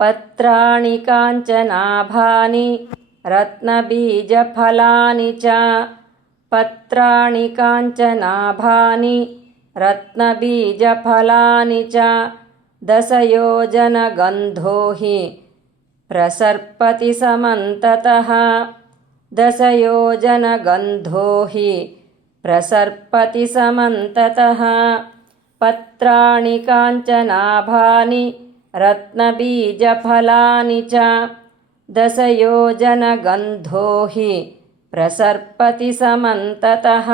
पत्राणि काञ्चनाभानि रत्नबीजफलानि च पत्राणि काञ्चनाभानि रत्नबीजफलानि च दशयोजनगन्धो हि प्रसर्पति समन्ततः दशयोजनगन्धो हि प्रसर्पति समन्ततः पत्राणि काञ्चनाभानि रत्नबीजफलानि च दशयोजनगन्धो हि प्रसर्पति समन्ततः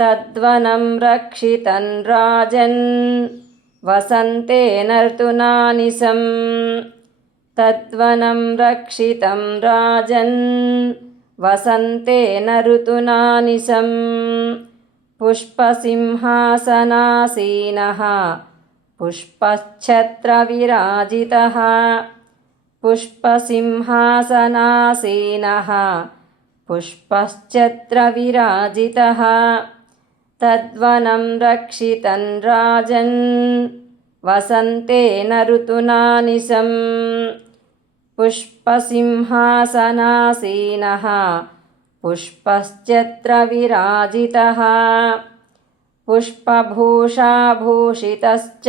तद्वनं रक्षितं राजन् वसन्तेन ऋतुनानिशं तद्वनं रक्षितं राजन् वसन्तेन ऋतुनानिशं पुष्पसिंहासनासीनः पुष्पच्छत्रविराजितः पुष्पसिंहासनासीनः पुष्पश्चत्रविराजितः तद्वनं रक्षितं राजन् वसन्तेन ऋतुनानिशं पुष्पसिंहासनासीनः पुष्पश्चत्रविराजितः पुष्पभूषाभूषितश्च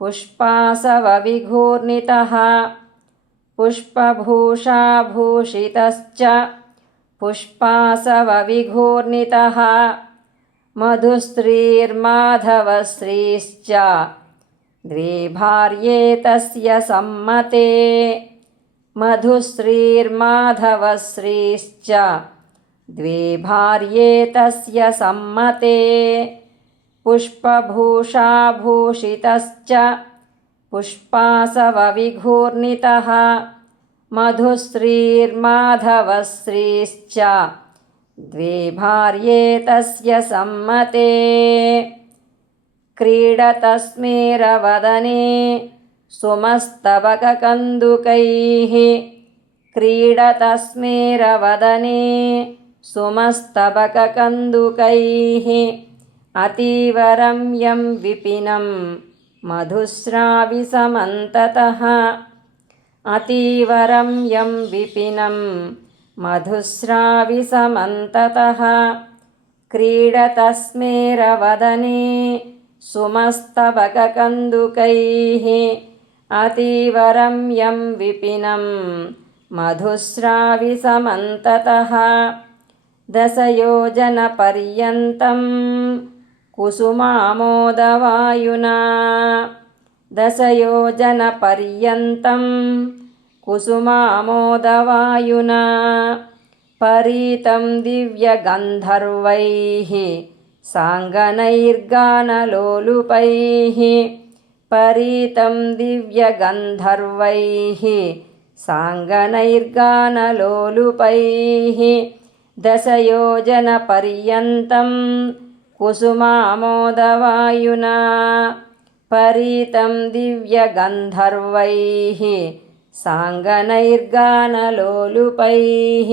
पुष्पासवविघूर्णितः पुष्पभूषाभूषितश्च पुष्पासवविघूर्णितः मधुश्रीर्माधवश्रीश्च द्वे भार्ये तस्य सम्मते मधुश्रीर्माधवश्रीश्च द्वे भार्ये तस्य सम्मते पुष्पभूषाभूषितश्च पुष्पासवविघूर्णितः मधुश्रीर्माधवश्रीश्च द्वे भार्ये तस्य सम्मते क्रीडतस्मेरवदने सुमस्तबककन्दुकैः क्रीडतस्मेरवदने सुमस्तबककन्दुकैः अतीव रम्यं विपिनं मधुस्राविसमन्ततः अतीव रम्यं विपिनं मधुस्राविसमन्ततः क्रीडतस्मेरवदने सुमस्तबककन्दुकैः अतीव रम्यं विपिनं मधुस्राविसमन्ततः दशयोजनपर्यन्तं कुसुमामोदवायुना दशयोजनपर्यन्तं कुसुमामोदवायुना परीतं दिव्यगन्धर्वैः साङ्गनैर्गानलोलुपैः परीतं दिव्यगन्धर्वैः साङ्गनैर्गानलोलुपैः दशयोजनपर्यन्तं कुसुमामोदवायुना परीतं दिव्यगन्धर्वैः साङ्गनैर्गानलोलुपैः।